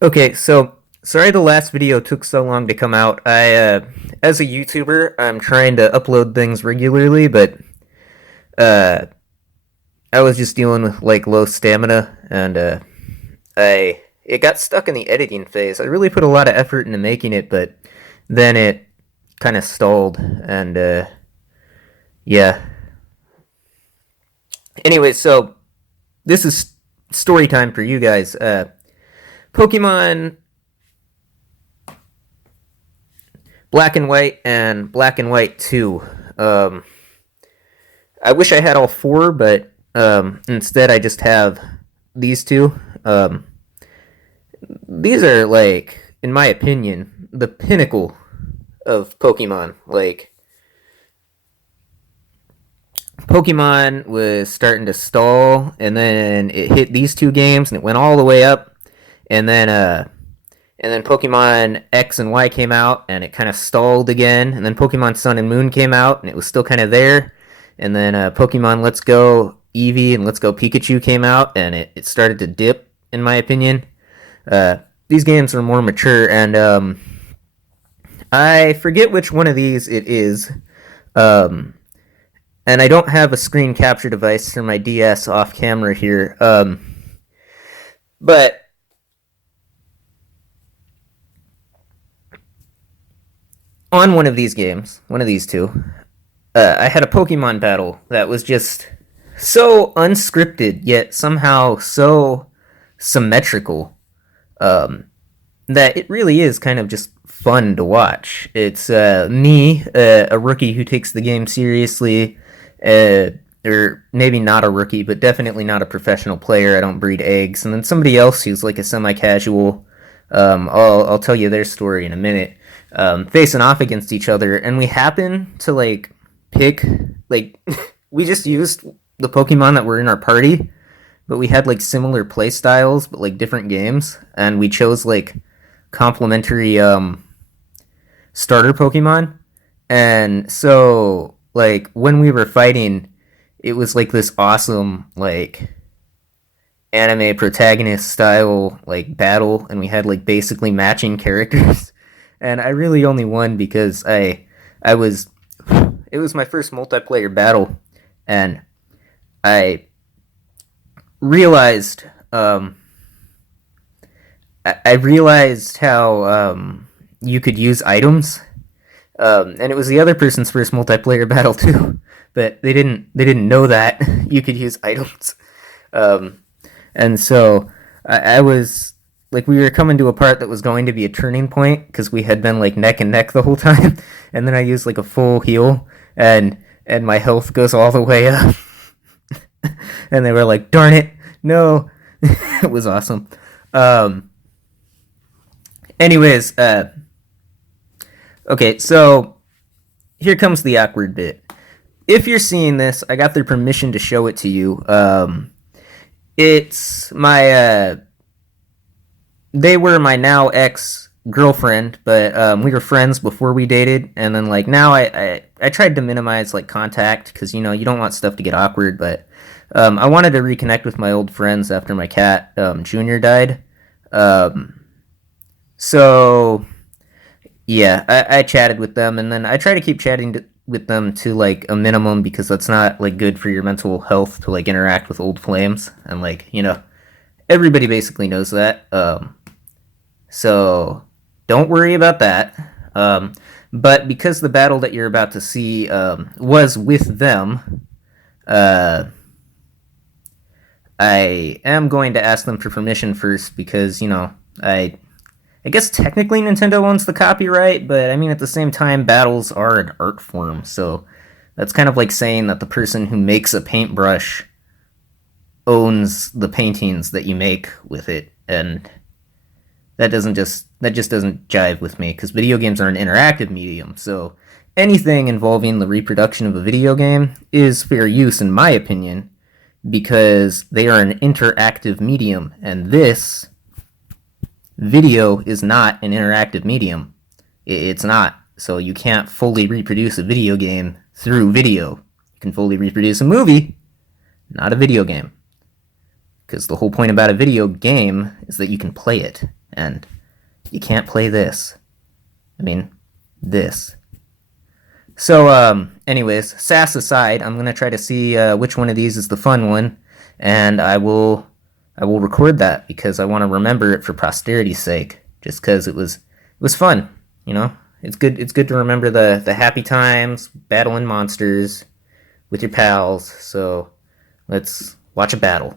Okay, so sorry the last video took so long to come out. As a YouTuber, I'm trying to upload things regularly, but uh, I was just dealing with like low stamina, and it got stuck in the editing phase. I really put a lot of effort into making it, but then it kind of stalled, and yeah. Anyway, so this is story time for you guys. Pokemon Black and White and Black and White 2. Um, I wish I had all four, but instead I just have these two. These are, like, in my opinion, the pinnacle of Pokemon. Like, Pokemon was starting to stall, and then it hit these two games, and it went all the way up, and then Pokemon X and Y came out, and it kind of stalled again. And then Pokemon Sun and Moon came out, and it was still kind of there. And then Pokemon Let's Go Eevee and Let's Go Pikachu came out, and it started to dip, in my opinion. These games are more mature, and I forget which one of these it is. Um, and I don't have a screen capture device for my DS off camera here. But on one of these games, one of these two, I had a Pokemon battle that was just so unscripted, yet somehow so symmetrical, that it really is kind of just fun to watch. It's me, a rookie who takes the game seriously, uh, or maybe not a rookie, but definitely not a professional player. I don't breed eggs. And then somebody else who's like a semi casual. I'll tell you their story in a minute. Facing off against each other, and we happen to like pick like we just used the Pokemon that were in our party, but we had like similar play styles, but like different games, and we chose like complementary starter Pokemon. And so like when we were fighting, it was like this awesome like anime protagonist style like battle, and we had like basically matching characters. And I really only won because I was it was my first multiplayer battle, and I realized I realized how you could use items, and it was the other person's first multiplayer battle too, but they didn't know that you could use items. Um, and so I was like, we were coming to a part that was going to be a turning point because we had been like neck and neck the whole time, and then I used like a full heal, and my health goes all the way up, and they were like, "Darn it, no!" It was awesome. Um, anyways, okay, so here comes the awkward bit. If you're seeing this, I got their permission to show it to you. It's my they were my now ex girlfriend, but we were friends before we dated, and then like now I tried to minimize like contact because you don't want stuff to get awkward, but I wanted to reconnect with my old friends after my cat Junior died. Um, so yeah, I chatted with them, and then I try to keep with them to like a minimum because that's not like good for your mental health to like interact with old flames, and like everybody basically knows that. So don't worry about that. But because the battle that you're about to see was with them, uh, I am going to ask them for permission first because I guess technically Nintendo owns the copyright, but I mean at the same time battles are an art form, so that's kind of like saying that the person who makes a paintbrush owns the paintings that you make with it, and that just doesn't jive with me because video games are an interactive medium. So anything involving the reproduction of a video game is fair use in my opinion because they are an interactive medium, and this video is not an interactive medium. It's not. So you can't fully reproduce a video game through video. You can fully reproduce a movie, not a video game. Because the whole point about a video game is that you can play it. and you can't play this. I mean, this. So, anyways, sass aside, I'm gonna try to see which one of these is the fun one, and I will record that because I want to remember it for posterity's sake. Just because it was fun, you know. It's good to remember the happy times battling monsters with your pals. So let's watch a battle.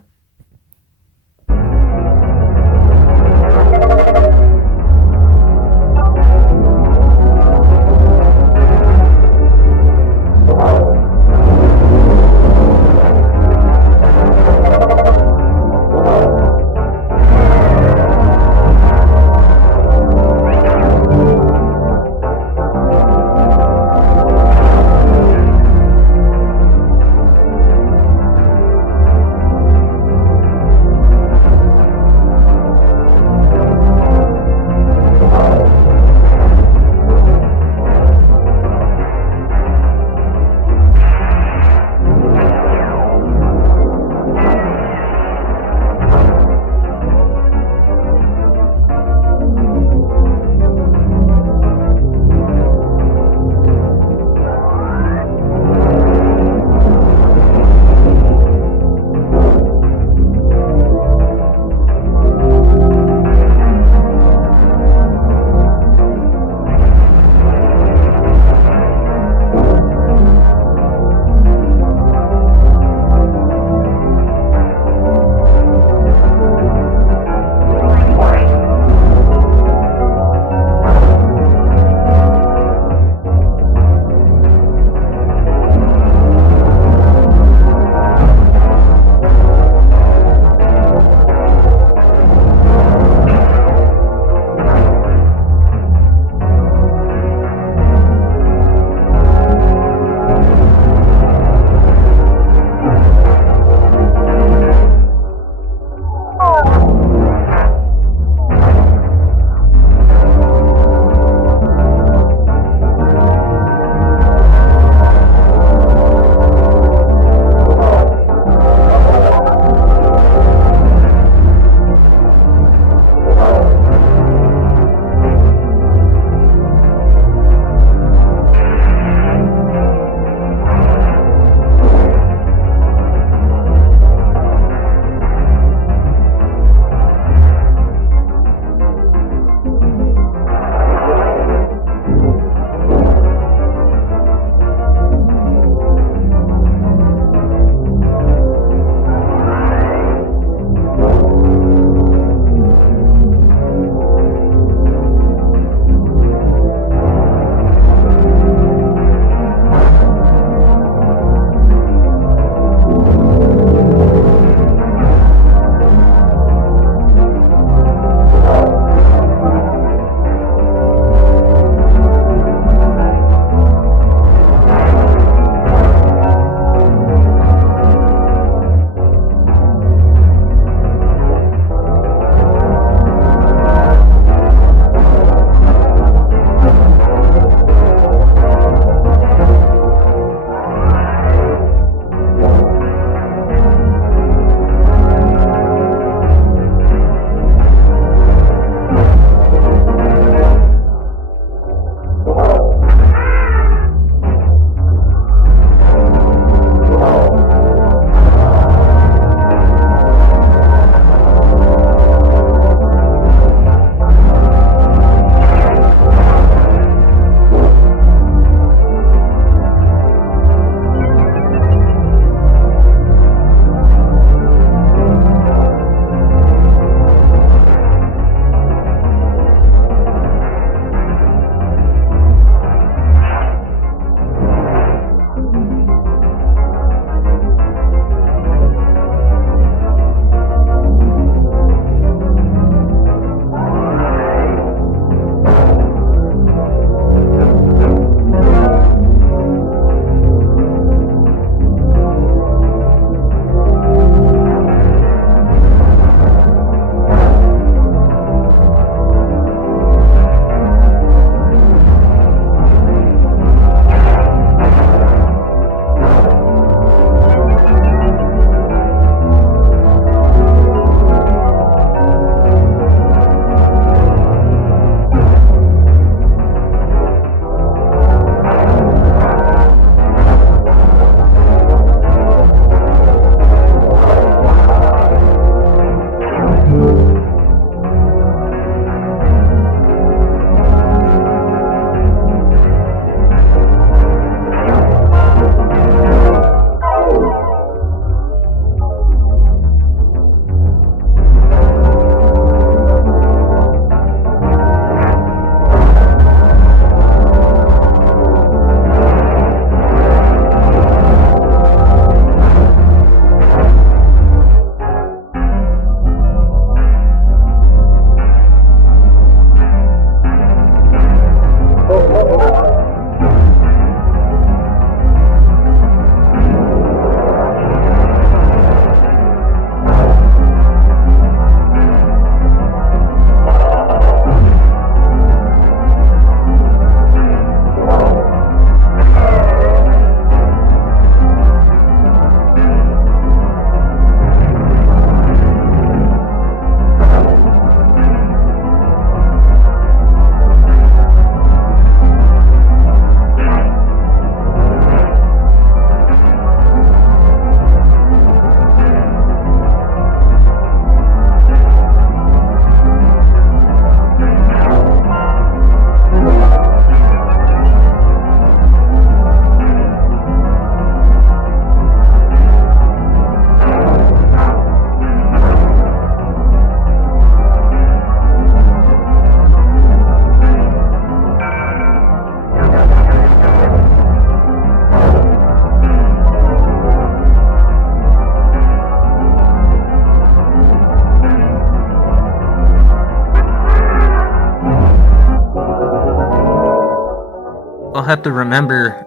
I'll have to remember,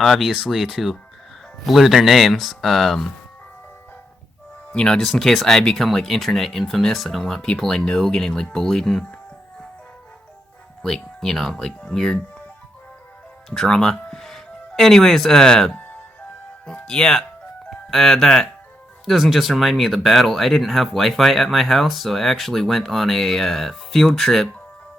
obviously, to blur their names. Just in case I become like internet infamous. I don't want people I know getting like bullied and like weird drama. Anyways, yeah, that doesn't just remind me of the battle. I didn't have Wi-Fi at my house, so I actually went on a field trip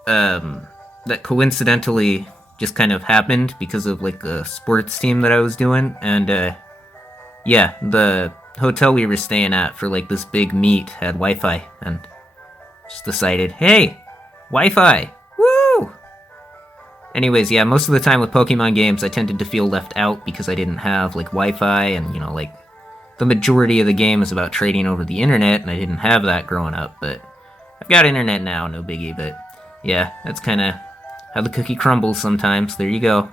that coincidentally just kind of happened because of like a sports team that I was doing, and yeah, the hotel we were staying at for like this big meet had Wi-Fi, and just decided, hey, Wi-Fi, woo! Anyways, yeah, most of the time with Pokemon games, I tended to feel left out because I didn't have like Wi-Fi, and like the majority of the game is about trading over the internet, and I didn't have that growing up. But I've got internet now, no biggie. But yeah, that's kind of how the cookie crumbles sometimes. There you go.